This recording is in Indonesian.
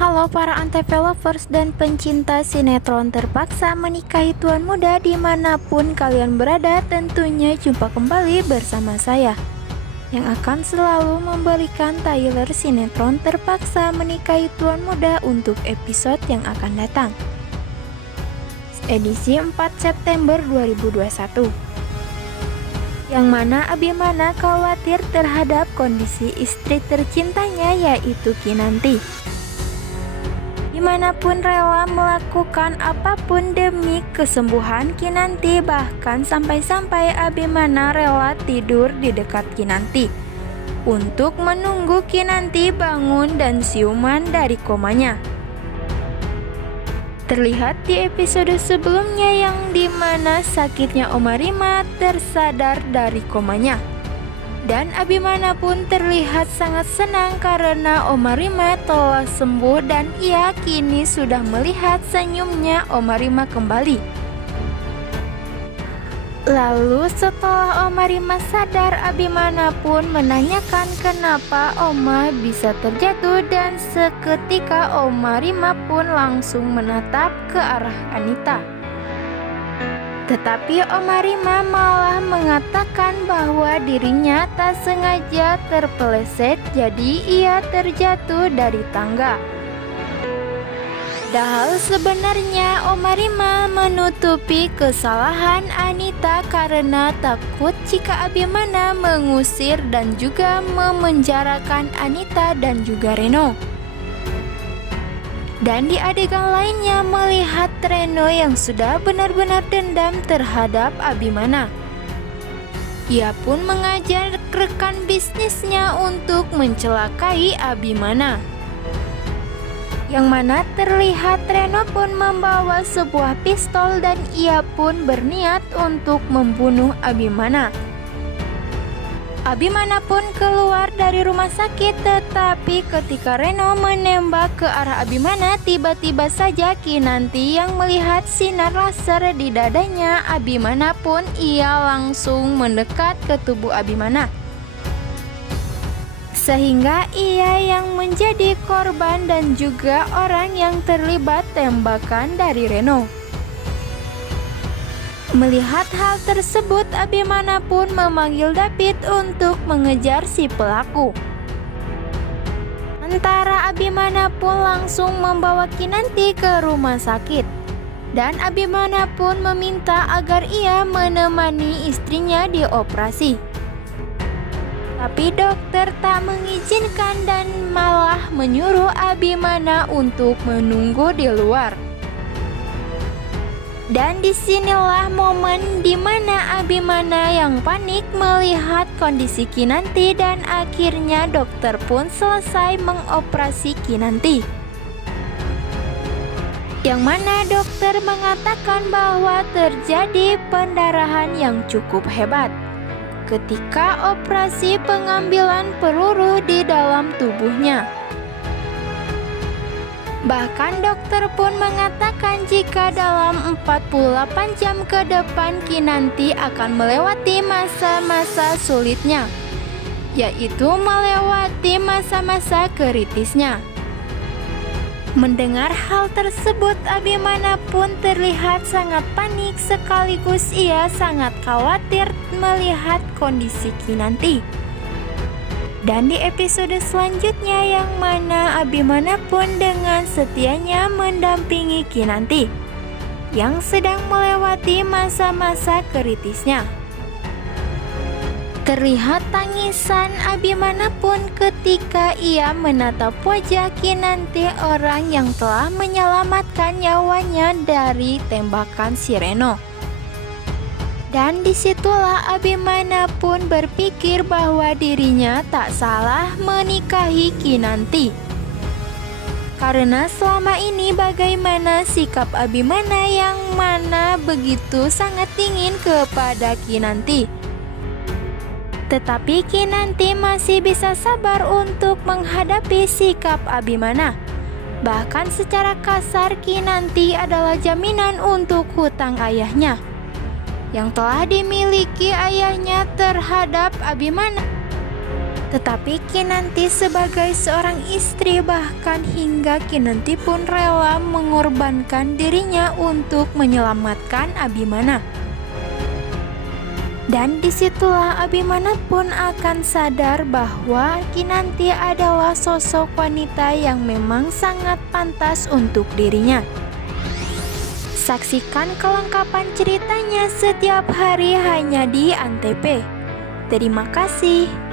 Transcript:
Halo para Antv lovers dan pencinta sinetron terpaksa menikahi tuan muda dimanapun kalian berada. Tentunya jumpa kembali bersama saya yang akan selalu memberikan trailer sinetron terpaksa menikahi tuan muda untuk episode yang akan datang, edisi 4 September 2021, yang mana Abimana khawatir terhadap kondisi istri tercintanya yaitu Kinanti. Dimanapun rela melakukan apapun demi kesembuhan Kinanti, bahkan sampai-sampai Abimana rela tidur di dekat Kinanti untuk menunggu Kinanti bangun dan siuman dari komanya. Terlihat di episode sebelumnya yang dimana sakitnya Oma Rima tersadar dari komanya. Dan Abimana pun terlihat sangat senang karena Oma Rima telah sembuh dan ia kini sudah melihat senyumnya Oma Rima kembali. Lalu setelah Oma Rima sadar, Abimana pun menanyakan kenapa Oma bisa terjatuh dan seketika Oma Rima pun langsung menatap ke arah Anita. Tetapi Oma Rima malah mengatakan bahwa dirinya tak sengaja terpeleset, jadi ia terjatuh dari tangga. Padahal sebenarnya Oma Rima menutupi kesalahan Anita karena takut jika Abimana mengusir dan juga memenjarakan Anita dan juga Reno. Dan di adegan lainnya melihat Reno yang sudah benar-benar dendam terhadap Abimana. Ia pun mengajak rekan bisnisnya untuk mencelakai Abimana. Yang mana terlihat Reno pun membawa sebuah pistol dan ia pun berniat untuk membunuh Abimana. Abimana pun keluar dari rumah sakit, tetapi ketika Reno menembak ke arah Abimana, tiba-tiba saja Kinanti yang melihat sinar laser di dadanya Abimana pun ia langsung mendekat ke tubuh Abimana. Sehingga ia yang menjadi korban dan juga orang yang terlibat tembakan dari Reno. Melihat hal tersebut, Abimana pun memanggil David untuk mengejar si pelaku. Sementara Abimana pun langsung membawa Kinanti ke rumah sakit. Dan Abimana pun meminta agar ia menemani istrinya dioperasi. Tapi dokter tak mengizinkan dan malah menyuruh Abimana untuk menunggu di luar. Dan disinilah momen dimana Abimana yang panik melihat kondisi Kinanti dan akhirnya dokter pun selesai mengoperasi Kinanti. Yang mana dokter mengatakan bahwa terjadi pendarahan yang cukup hebat ketika operasi pengambilan peluru di dalam tubuhnya. Bahkan dokter pun mengatakan jika dalam 48 jam ke depan Kinanti akan melewati masa-masa sulitnya, yaitu melewati masa-masa kritisnya. Mendengar hal tersebut, Abimana pun terlihat sangat panik sekaligus ia sangat khawatir melihat kondisi Kinanti. Dan di episode selanjutnya yang mana Abimana pun dengan setianya mendampingi Kinanti yang sedang melewati masa-masa kritisnya. Terlihat tangisan Abimana pun ketika ia menatap wajah Kinanti, orang yang telah menyelamatkan nyawanya dari tembakan si Reno. Dan disitulah Abimana pun berpikir bahwa dirinya tak salah menikahi Kinanti. Karena selama ini bagaimana sikap Abimana yang mana begitu sangat dingin kepada Kinanti. Tetapi Kinanti masih bisa sabar untuk menghadapi sikap Abimana. Bahkan secara kasar Kinanti adalah jaminan untuk hutang ayahnya yang telah dimiliki ayahnya terhadap Abimana. Tetapi Kinanti sebagai seorang istri, bahkan hingga Kinanti pun rela mengorbankan dirinya untuk menyelamatkan Abimana. Dan disitulah Abimana pun akan sadar bahwa Kinanti adalah sosok wanita yang memang sangat pantas untuk dirinya. Saksikan kelengkapan ceritanya setiap hari hanya di Antv. Terima kasih.